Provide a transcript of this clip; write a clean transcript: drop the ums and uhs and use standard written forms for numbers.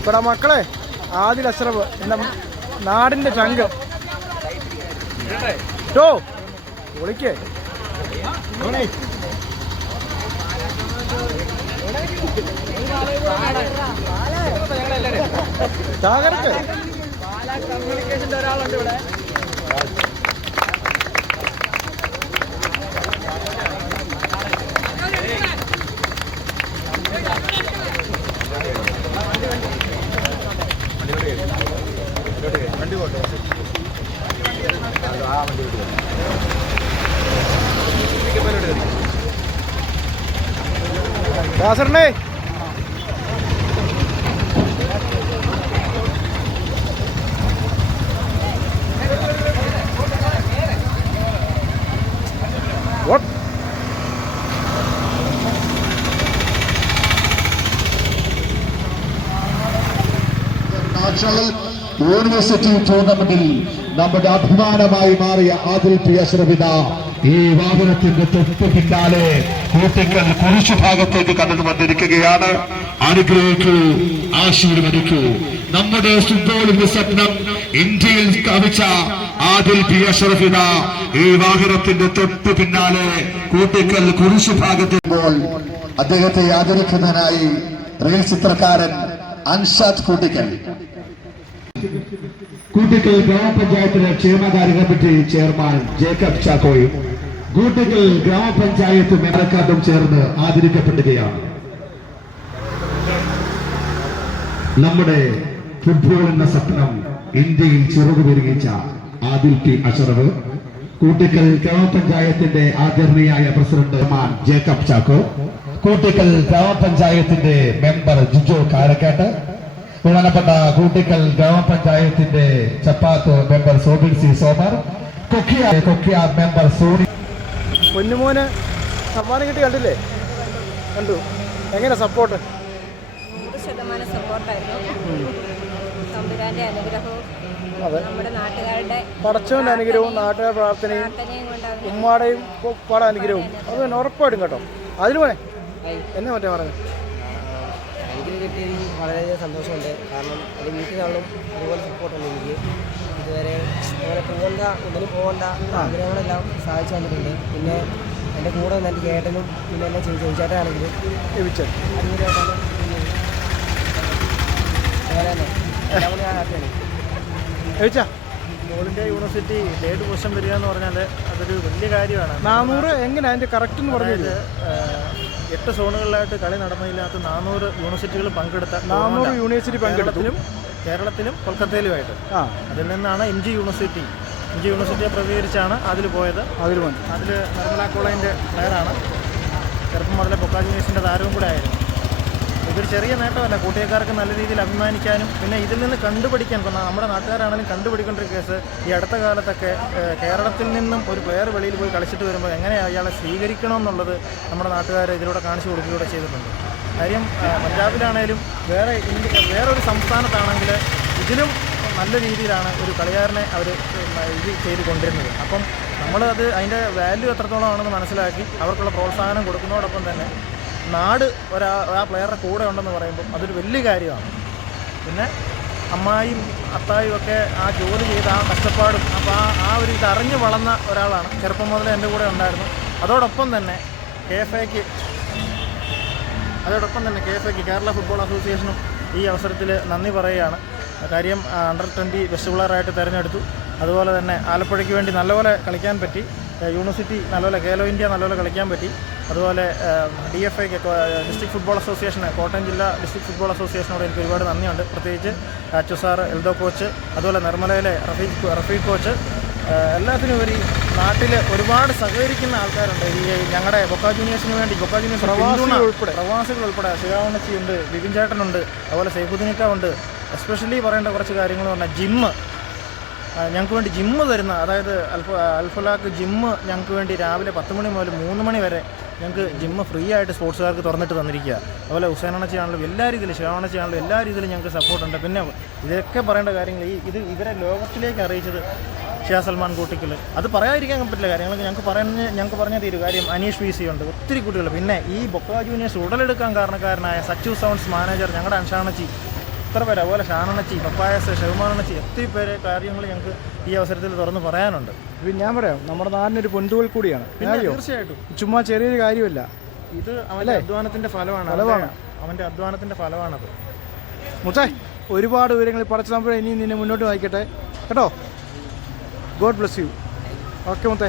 ഇവിടെ മക്കളെ ആദിൽ അഷ്റഫ് എന്ന നാടിന്റെ ചങ്ക് ടോ വിളിക്കേ ചാകരക്ക് കമ്മ്യൂണിക്കേഷന്റെ ഒരാളുണ്ട് ഇവിടെ. ദാസറിനെ യൂണിവേഴ്സിറ്റി ടൂർണമെന്റിൽ നമ്മുടെ അഭിമാനമായി മാറിയ ആദിൽ പി അഷ്റഫിദ ഈ വാഹനത്തിന്റെ തൊട്ട് പിന്നാലെ കൂട്ടിക്കൽ കുരിശു ഭാഗത്തേക്ക് കടന്നു വന്നിരിക്കുകയാണ്. അനുഗ്രഹിക്കൂ, ആശീർവദിക്കൂ. നമ്മുടെ ഫുട്ബോളിന്റെ സ്വപ്നം ഇന്ത്യയിൽ സ്ഥാപിച്ച ആദിൽ പി അഷ്റഫിദ ഈ വാഹനത്തിന്റെ തൊട്ട് പിന്നാലെ കൂട്ടിക്കൽ കുരിശു ഭാഗത്തെപ്പോൾ അദ്ദേഹത്തെ ആദരിക്കുന്നതിനായി റീൽ ചിത്രകാരൻ അൻഷാദ് കൂട്ടിക്കൽ ഗ്രാമപഞ്ചായത്തിലെ ക്ഷേമകാര്യ കമ്മിറ്റി ചെയർമാൻ ജേക്കബ് ചാക്കോയും കൂട്ടിക്കൽ ഗ്രാമപഞ്ചായത്ത് മെമ്പർക്കാർക്കും ചേർന്ന് ആദരിക്കപ്പെടുകയാണ്. നമ്മുടെ ഫുട്ബോൾ എന്ന സ്വപ്നം ഇന്ത്യയിൽ ചിറകുവിരിയിച്ച ആദിൽ പി അഷ്റഫ്, കൂട്ടിക്കൽ ഗ്രാമപഞ്ചായത്തിന്റെ ആദരണീയായ പ്രസിഡന്റ് ജേക്കബ് ചാക്കോ, കൂട്ടിക്കൽ ഗ്രാമപഞ്ചായത്തിന്റെ മെമ്പർ ജിജോ കാരക്കാട്ട്, ബഹുമാനപ്പെട്ട കൂട്ടിക്കൽ ഗ്രാമപഞ്ചായത്തിന്റെ ചപ്പാത്ത് മെമ്പർ സോബിൻ സി സോമർ, കൊക്കിയ മെമ്പർ സോണി. പൊന്നുമോന് സമ്മാനം കിട്ടി കണ്ടില്ലേ? കണ്ടു. എങ്ങനെ സപ്പോർട്ട്? 100% സപ്പോർട്ടായിരുന്നു. തമ്പുരാന്റെ അനുഗ്രഹവും നമ്മുടെ നാട്ടുകാരുടെ പടച്ചവന്റെ അനുഗ്രഹവും നാട്ടുകാരുടെ പ്രാർത്ഥനയും ഉമ്മാടെയും ഉപ്പാടെ അനുഗ്രഹവും അത് തന്നെ ഉറപ്പായിട്ടും കേട്ടോ. അതിന് പോനെ എന്നെ മറ്റേ പറഞ്ഞു എനിക്ക് കിട്ടിയതിൽ വളരെയധികം സന്തോഷമുണ്ട്. കാരണം എൻ്റെ വീട്ടിൽ നിന്നാളും അതുപോലെ സപ്പോർട്ടുണ്ട്. എനിക്ക് ഇതുവരെ അങ്ങനെ ഇതിന് പോകേണ്ട ആഗ്രഹങ്ങളെല്ലാം സാധിച്ചു തന്നിട്ടുണ്ട്. പിന്നെ എൻ്റെ കൂടെ നിന്ന് എൻ്റെ ചേട്ടനും പിന്നെ എന്നെ ചോദിച്ചേട്ടാണെങ്കിലും അനുഗ്രഹമായിട്ടാണ് അങ്ങനെ തന്നെ എല്ലാം കൂടി ഞാൻ ഹാപ്പിയാണ്. All India university 3rd position വരിക എന്ന് പറഞ്ഞാൽ അതൊരു വലിയ കാര്യമാണ്. 400 എങ്ങനെ അതിൻ്റെ കറക്റ്റ് എന്ന് പറഞ്ഞത്? 8 സോണുകളിലായിട്ട് കളി നടന്നതിനകത്ത് 400 യൂണിവേഴ്സിറ്റികൾ പങ്കെടുത്ത 400 യൂണിവേഴ്സിറ്റി കേരളത്തിലും കൊൽക്കത്തയിലുമായിട്ട്. അതിൽ നിന്നാണ് എം ജി യൂണിവേഴ്സിറ്റിയെ പ്രതികരിച്ചാണ് അതിൽ പോയത്. അതിൽ നിർമ്മല കോളേജിൻ്റെ പ്ലെയറാണ്. ചെറുപ്പം മുതലേ ബൊക്കാജി ന്യൂസിൻ്റെ താരവും കൂടെ ആയിരുന്നു. ഇതൊരു ചെറിയ നേട്ടമല്ല, കൂട്ടുകാർക്ക് നല്ല രീതിയിൽ അഭിമാനിക്കാനും പിന്നെ ഇതിൽ നിന്ന് കണ്ടുപിടിക്കാൻ നമ്മുടെ നാട്ടുകാരാണെങ്കിലും കണ്ടുപിടിക്കേണ്ട ഒരു കേസ്. ഈ അടുത്ത കാലത്തൊക്കെ കേരളത്തിൽ നിന്നും ഒരു പ്ലെയർ വെളിയിൽ പോയി കളിച്ചിട്ട് വരുമ്പോൾ എങ്ങനെ അയാളെ സ്വീകരിക്കണമെന്നുള്ളത് നമ്മുടെ നാട്ടുകാർ ഇതിലൂടെ കാണിച്ചു കൊടുക്കുകയൂടെ ചെയ്തിട്ടുണ്ട്. കാര്യം പഞ്ചാബിലാണേലും വേറൊരു സംസ്ഥാനത്താണെങ്കിൽ ഇതിലും നല്ല രീതിയിലാണ് ഒരു കളിക്കാരനെ അവർ ഇത് ചെയ്ത് കൊണ്ടിരുന്നത്. അപ്പം നമ്മളത് അതിൻ്റെ വാല്യൂ എത്രത്തോളമാണെന്ന് മനസ്സിലാക്കി അവർക്കുള്ള പ്രോത്സാഹനം കൊടുക്കുന്നതോടൊപ്പം തന്നെ നാട് ആ പ്ലെയറുടെ കൂടെ ഉണ്ടെന്ന് പറയുമ്പം അതൊരു വലിയ കാര്യമാണ്. പിന്നെ അമ്മായിയും അത്തായും ഒക്കെ ആ ജോലി ചെയ്ത ആ കഷ്ടപ്പാടും അപ്പോൾ ആ ഒരു ഇത് അറിഞ്ഞു വളർന്ന ഒരാളാണ്. ചെറുപ്പം മുതലേ എൻ്റെ കൂടെ ഉണ്ടായിരുന്നു. അതോടൊപ്പം തന്നെ KFAക്ക് കേരള ഫുട്ബോൾ അസോസിയേഷനും ഈ അവസരത്തിൽ നന്ദി പറയുകയാണ്. കാര്യം അണ്ടർ-20 ബെസ്റ്റ് പ്ലെയറായിട്ട് തിരഞ്ഞെടുത്തു. അതുപോലെ തന്നെ ആലപ്പുഴയ്ക്ക് വേണ്ടി നല്ലപോലെ കളിക്കാൻ പറ്റി. യൂണിവേഴ്സിറ്റി നല്ലപോലെ ഖേലോ ഇന്ത്യ നല്ലപോലെ കളിക്കാൻ പറ്റി. അതുപോലെ DFAക്ക് ഡിസ്ട്രിക്ട് ഫുട്ബോൾ അസോസിയേഷന് കോട്ടയം ജില്ലാ ഡിസ്ട്രിക്ട് ഫുട്ബോൾ അസോസിയേഷനോട് എനിക്ക് ഒരുപാട് നന്ദിയുണ്ട്. പ്രത്യേകിച്ച് അച്ചു സാർ, എൽദോ കോച്ച്, അതുപോലെ നിർമ്മലയിലെ റഫീഖ് കോച്ച്, എല്ലാത്തിനും ഉപരി നാട്ടിൽ ഒരുപാട് സഹകരിക്കുന്ന ആൾക്കാരുണ്ട്. ഈ ഞങ്ങളുടെ ബൊക്ക ജൂനിയേഴ്സിന് വേണ്ടി പ്രവാസികൾ ഉൾപ്പെടെ ശിവാവണച്ചി ഉണ്ട്, ബിപിൻ ചേട്ടനുണ്ട്, അതുപോലെ സൈഫുദ്ദീനിക്ക ഉണ്ട്. എസ്പെഷ്യലി പറയേണ്ട കുറച്ച് കാര്യങ്ങൾ പറഞ്ഞാൽ ജിമ്മ് ഞങ്ങൾക്ക് വേണ്ടി ജിമ്മ് തരുന്ന, അതായത് അൽഫലാക്ക് ജിമ്മ് ഞങ്ങൾക്ക് വേണ്ടി രാവിലെ 10 മണി മുതൽ 3 മണി വരെ ഞങ്ങൾക്ക് ജിമ്മ് ഫ്രീ ആയിട്ട് സ്പോർട്സുകാർക്ക് തുറന്നിട്ട് തന്നിരിക്കുക. അതുപോലെ ഹുസൈനണച്ചിയാണെങ്കിലും എല്ലാ രീതിയിലും ശിവാണച്ചിയാണെങ്കിലും എല്ലാ രീതിയിലും ഞങ്ങൾക്ക് സപ്പോർട്ടുണ്ട്. പിന്നെ ഇതൊക്കെ പറയേണ്ട കാര്യങ്ങൾ ഇവരെ ലോകത്തിലേക്ക് അറിയിച്ചത് ഷിയാ സൽമാൻ കൂട്ടിക്കൽ, അത് പറയാതിരിക്കാൻ പറ്റില്ല. കാര്യങ്ങൾ ഞങ്ങൾക്ക് പറഞ്ഞാൽ തീരും. കാര്യം അനീഷ് വി സി ഉണ്ട്, ഒത്തിരി കുട്ടികൾ. പിന്നെ ഈ ബൊക്ക ജൂനിയേഴ്സ് ഉടലെടുക്കാൻ കാരണക്കാരനായ സച്ചു സൗണ്ട്സ് മാനേജർ, ഞങ്ങളുടെ അൻഷാണച്ചി, എത്ര പേര്, അതുപോലെ ഷാനണച്ചി, പപ്പായസ്, ഷെഹ്മാനച്ചി, ഒത്തിരി പേര് കാര്യങ്ങൾ ഞങ്ങൾക്ക് ഈ അവസരത്തിൽ തുറന്ന് പറയാനുണ്ട്. ഞാൻ പറയാം, നമ്മുടെ നാടിനൊരു പൊന്തുകൾ കൂടിയാണ്. തീർച്ചയായിട്ടും ചുമ്മാ ചെറിയൊരു കാര്യമല്ല ഇത്. അവൻ്റെ അധ്വാനത്തിൻ്റെ ഫലമാണ്. അവൻ്റെ അധ്വാനത്തിൻ്റെ ഫലമാണത്. മുത്തേ, ഒരുപാട് വിവരങ്ങൾ പഠിച്ച ഇനിയും നിന്നെ മുന്നോട്ട് വായിക്കട്ടെ കേട്ടോ. God bless you. ഓക്കെ മുത്തേ.